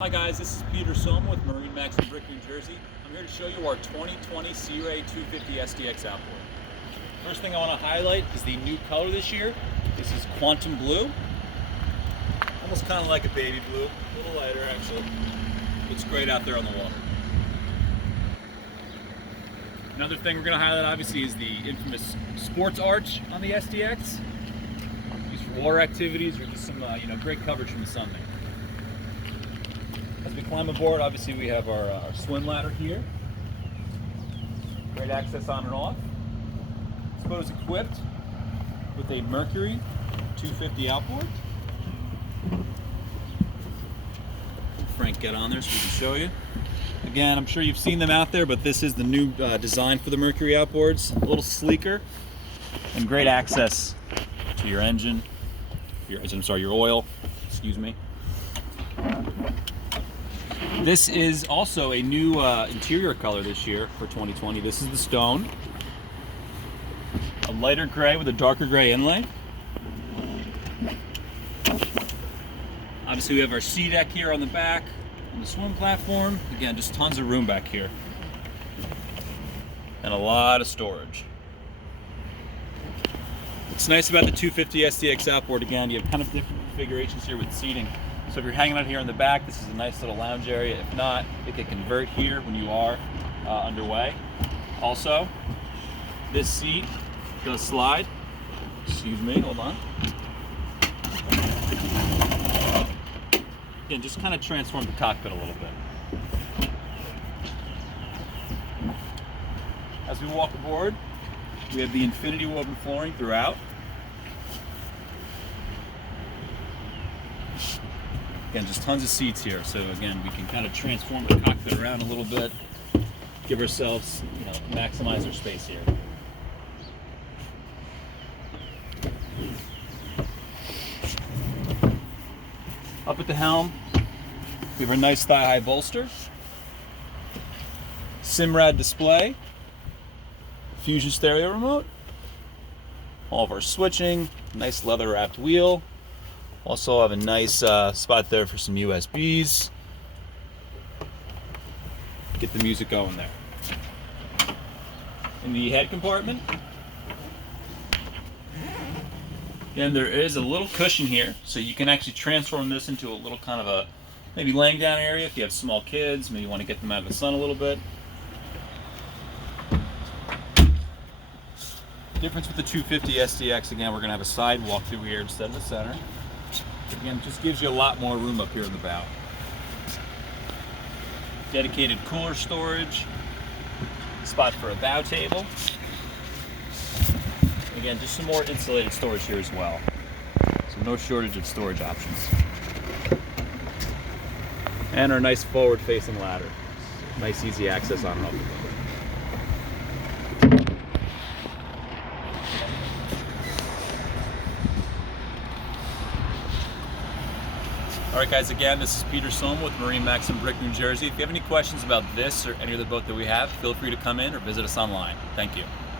Hi guys, this is Peter Soma with MarineMax Brick, New Jersey. I'm here to show you our 2020 Sea Ray 250 SDX outboard. First thing I want to highlight is the new color this year. This is Quantum Blue. Almost kind of like a baby blue, a little lighter actually. Looks great out there on the water. Another thing we're going to highlight obviously is the infamous sports arch on the SDX. Used for water activities or just some great coverage from the sun there. As we climb aboard, obviously we have our swim ladder here. Great access on and off. This boat is equipped with a Mercury 250 outboard. Frank, get on there so we can show you. Again, I'm sure you've seen them out there, but this is the new design for the Mercury outboards. A little sleeker and great access to your engine, your oil, excuse me. This is also a new interior color this year for 2020. This is the stone. A lighter gray with a darker gray inlay. Obviously we have our sea deck here on the back, on the swim platform. Again, just tons of room back here. And a lot of storage. What's nice about the 250 SDX outboard, again, you have kind of different configurations here with seating. So if you're hanging out here in the back, this is a nice little lounge area. If not, it can convert here when you are underway. Also, this seat does slide. Excuse me, hold on. Again, just kind of transform the cockpit a little bit. As we walk aboard, we have the infinity woven flooring throughout. Again, just tons of seats here, so again, we can kind of transform the cockpit around a little bit, give ourselves, maximize our space here. Up at the helm, we have a nice thigh-high bolster, Simrad display, Fusion stereo remote, all of our switching, nice leather-wrapped wheel. Also have a nice spot there for some USBs. Get the music going there. In the head compartment, again, there is a little cushion here, so you can actually transform this into a little kind of a maybe laying down area if you have small kids, maybe you want to get them out of the sun a little bit. Difference with the 250 SDX, again, we're going to have a sidewalk through here instead of the center. Again, just gives you a lot more room up here in the bow. Dedicated cooler storage, spot for a bow table. Again, just some more insulated storage here as well. So no shortage of storage options. And our nice forward-facing ladder. Nice easy access on and off the boat. Alright guys, again, this is Peter Soma with MarineMax Brick, New Jersey. If you have any questions about this or any other boat that we have, feel free to come in or visit us online. Thank you.